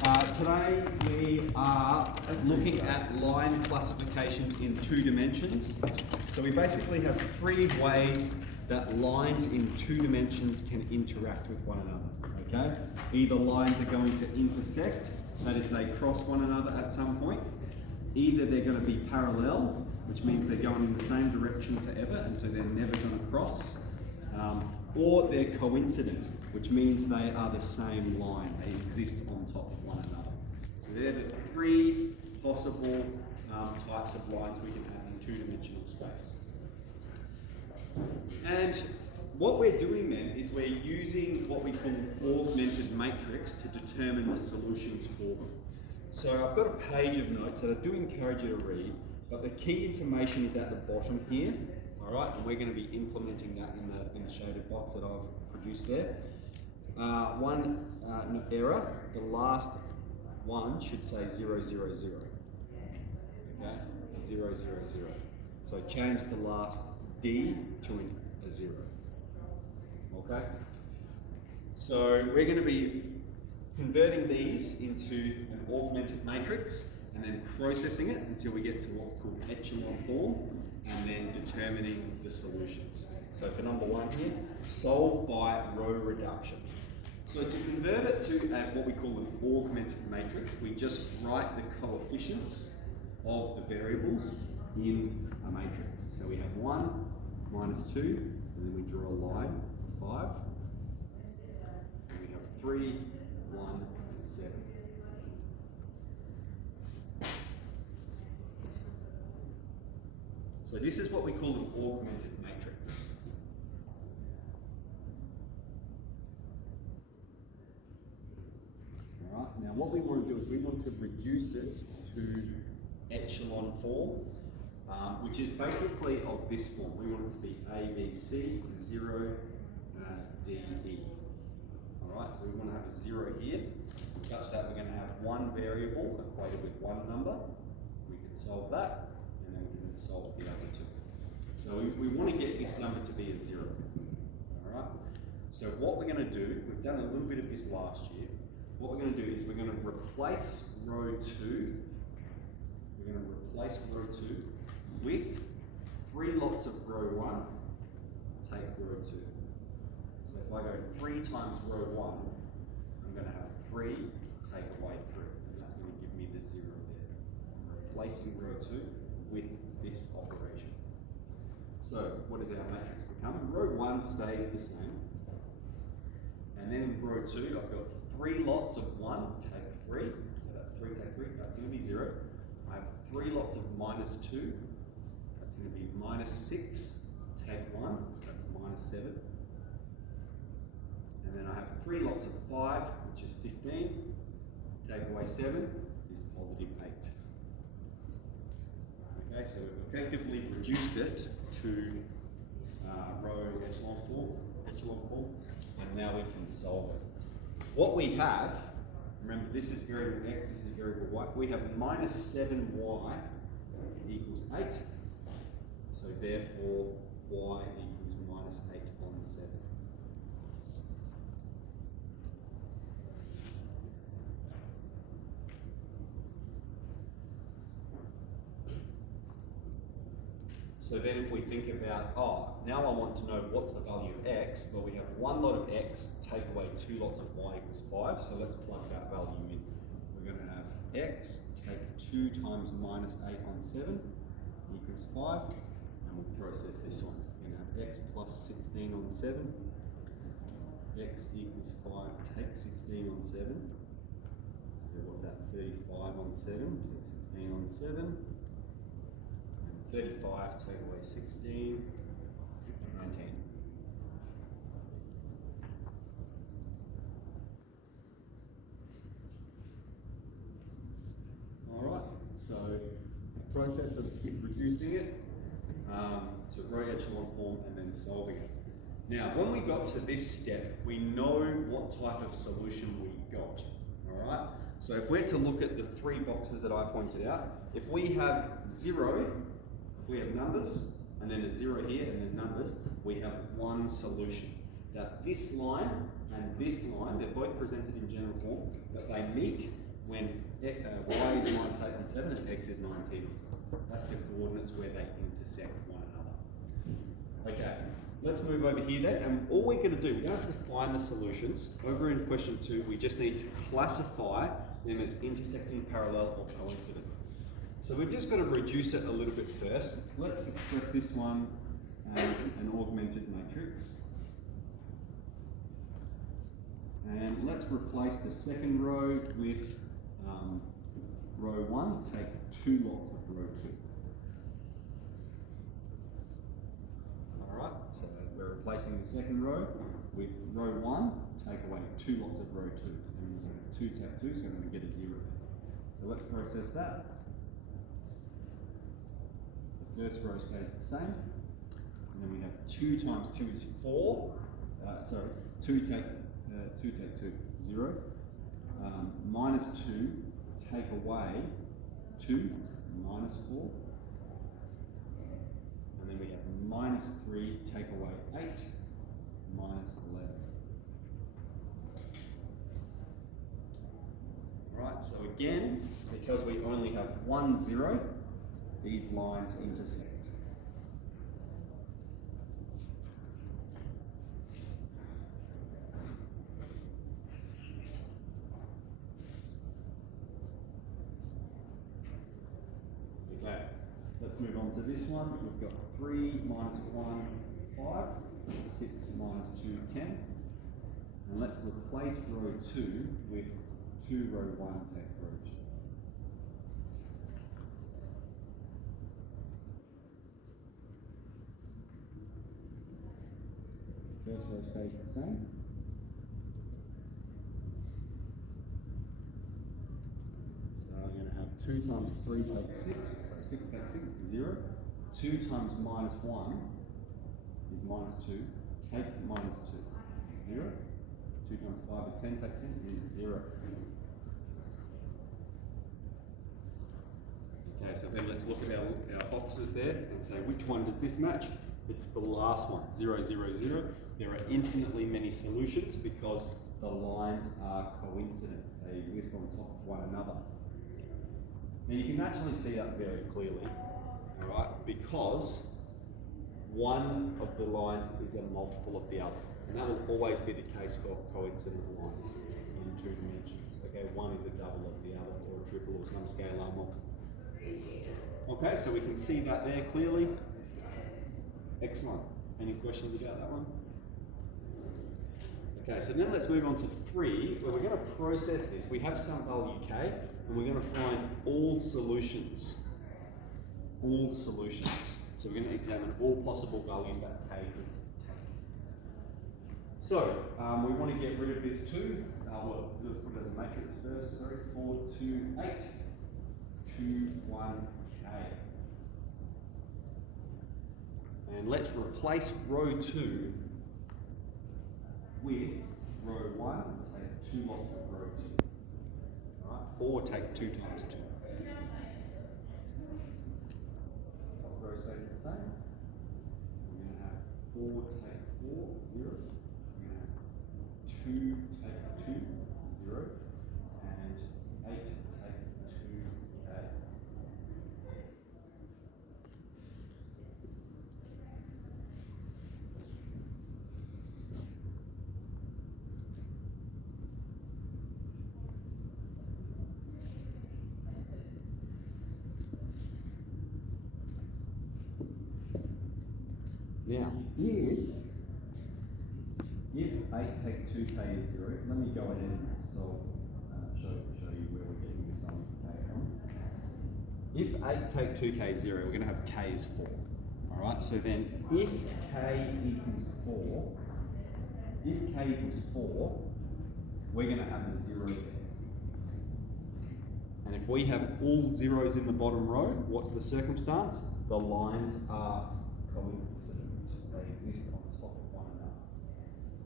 Today we are looking at line classifications in 2 dimensions. So we basically have 3 ways that lines in 2 dimensions can interact with one another, okay? Either lines are going to intersect, that is they cross one another at some point. Either they're going to be parallel, which means they're going in the same direction forever and so they're never going to cross. Or they're coincident, which means they are the same line, they exist on top of one another. So they're the 3 possible types of lines we can have in 2-dimensional space. And what we're doing then is we're using what we call augmented matrix to determine the solutions for them. So I've got a page of notes that I do encourage you to read, but the key information is at the bottom here. All right, and we're going to be implementing that in the shaded box that I've produced there. One error, the last one should say 0, 0, 0. Okay, 0, 0, 0. So change the last D to a 0. Okay, so we're going to be converting these into an augmented matrix and then processing it until we get to what's called echelon form, and then determining the solutions. So for number 1 here, solve by row reduction. So to convert it to what we call an augmented matrix, we just write the coefficients of the variables in a matrix. So we have 1 minus 2, and then we draw a line of 5. And we have 3, 1, and 7. So this is what we call an augmented matrix. All right, now what we want to do is we want to reduce it to echelon form, which is basically of this form. We want it to be A, B, C, 0, D, E. All right, so we want to have a 0 here, such that we're going to have one variable equated with one number. We can solve that. And then we can solve the other 2. So we want to get this number to be a 0. All right. So what we're going to do, we've done a little bit of this last year. What we're going to do is we're going to replace row 2. We're going to replace row 2 with 3 lots of row 1. Take row 2. So if I go 3 times row 1, I'm going to have 3 take away 3. And that's going to give me the 0 there. I'm replacing row 2 with this operation. So what does our matrix become? Row 1 stays the same. And then in row 2, I've got 3 lots of 1, take 3. So that's 3 take 3, that's going to be 0. I have 3 lots of minus 2. That's going to be minus 6, take 1, that's minus 7. And then I have 3 lots of 5, which is 15. Take away 7 is positive 8. Okay, so we've effectively reduced it to row echelon form, and now we can solve it. What we have, remember this is variable x, this is variable y, we have minus 7y equals 8, so therefore y equals minus 8 on 7. So then if we think about, now I want to know what's the value of x, well we have 1 lot of x, take away 2 lots of y equals 5, so let's plug that value in. We're going to have x, take 2 times minus 8 on 7 equals 5, and we'll process this one. We're going to have x plus 16 on 7, x equals 5, take 16 on 7, so what's that, 35 on 7, take 16 on 7, 35, take away 16, 19. All right, so the process of reducing it to row echelon form and then solving it. Now, when we got to this step, we know what type of solution we got, all right? So if we're to look at the 3 boxes that I pointed out, if we have 0, we have numbers, and then a 0 here, and then numbers, we have one solution. That this line and this line, they're both presented in general form, but they meet when y is minus 8 on 7 and x is 19 on 7. That's the coordinates where they intersect one another. Okay, let's move over here then, and all we're going to do, we don't have to find the solutions. Over in question 2, we just need to classify them as intersecting, parallel, or coincident. So we've just got to reduce it a little bit first. Let's express this one as an augmented matrix. And let's replace the second row with row 1, take 2 lots of row 2. Alright, so we're replacing the second row with row 1, take away 2 lots of row 2. And we're going to 2 take 2, so we're going to get a 0. So let's process that. The first row stays the same. And then we have 2 times 2 is 4. 2 take 2, 0. Minus 2, take away 2, minus 4. And then we have minus 3, take away 8, minus 11. Alright, so again, because we only have 1 0, these lines intersect. Okay, let's move on to this one. We've got 3 minus 1, 5, 6 minus 2, 10. And let's replace row 2 with 2 row 1, take row 2. First row stays the same. So I'm going to have 2 times 3 take 6, so 6 take 6, 0. 2 times minus 1 is minus 2, take minus 2, 0. 2 times 5 is 10, take 10 is 0. Okay, so then let's look at our boxes there and say which one does this match? It's the last one, 0, 0, 0. There are infinitely many solutions because the lines are coincident. They exist on top of one another. Now you can actually see that very clearly, all right? Because one of the lines is a multiple of the other. And that will always be the case for coincident lines in 2 dimensions. Okay, one is a double of the other, or a triple, or some scalar multiple. Okay, so we can see that there clearly. Excellent. Any questions about that one? Okay, so then let's move on to 3, where we're going to process this. We have some value k, and we're going to find all solutions. All solutions. So we're going to examine all possible values that k could take. So we want to get rid of this 2. Well, let's put it as a matrix first. Sorry, 4, 2, 8, 2, 1, k. And let's replace row 2 with row 1, take 2 lots of row 2. Alright, 4 take 2 times 2. Top row stays the same. We're going to have 4 take 4, 0. We're going to have 2 take 2, 0. And 8 take 2, 8. Now, if 8 take 2k is 0, let me go ahead and show you where we're getting this on k from. If 8 take 2k is 0, we're going to have k is 4. Alright, so then if k equals 4, we're going to have a 0 there. And if we have all zeros in the bottom row, what's the circumstance? The lines are coincident. They exist on top of one another.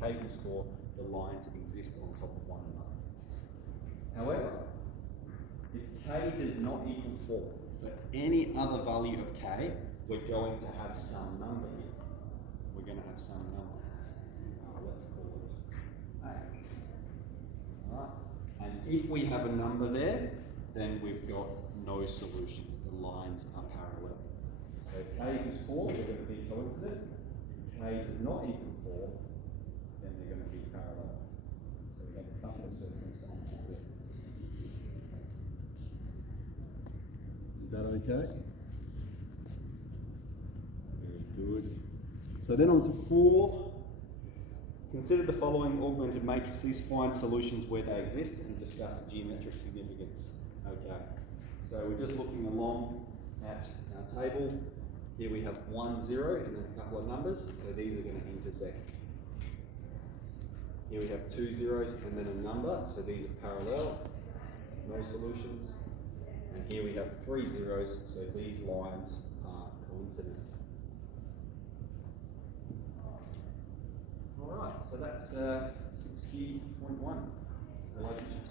K equals 4, the lines exist on top of one another. However, if k does not equal 4, for any other value of k, we're going to have some number here. We're going to have some number. Let's call it A. Alright. And if we have a number there, then we've got no solutions. The lines are parallel. So if k equals 4, they're going to be coincident. If k does not equal 4, then they're going to be parallel. So we have a couple of circumstances there. Is that okay? Very good. So then on to 4. Consider the following augmented matrices, find solutions where they exist, and discuss geometric significance. Okay, so we're just looking along at our table. Here we have 1, 0, and then a couple of numbers, so these are going to intersect. Here we have 2 zeros and then a number, so these are parallel, no solutions. And here we have 3 zeros, so these lines are coincident. Alright, so that's 6G.1, relationships.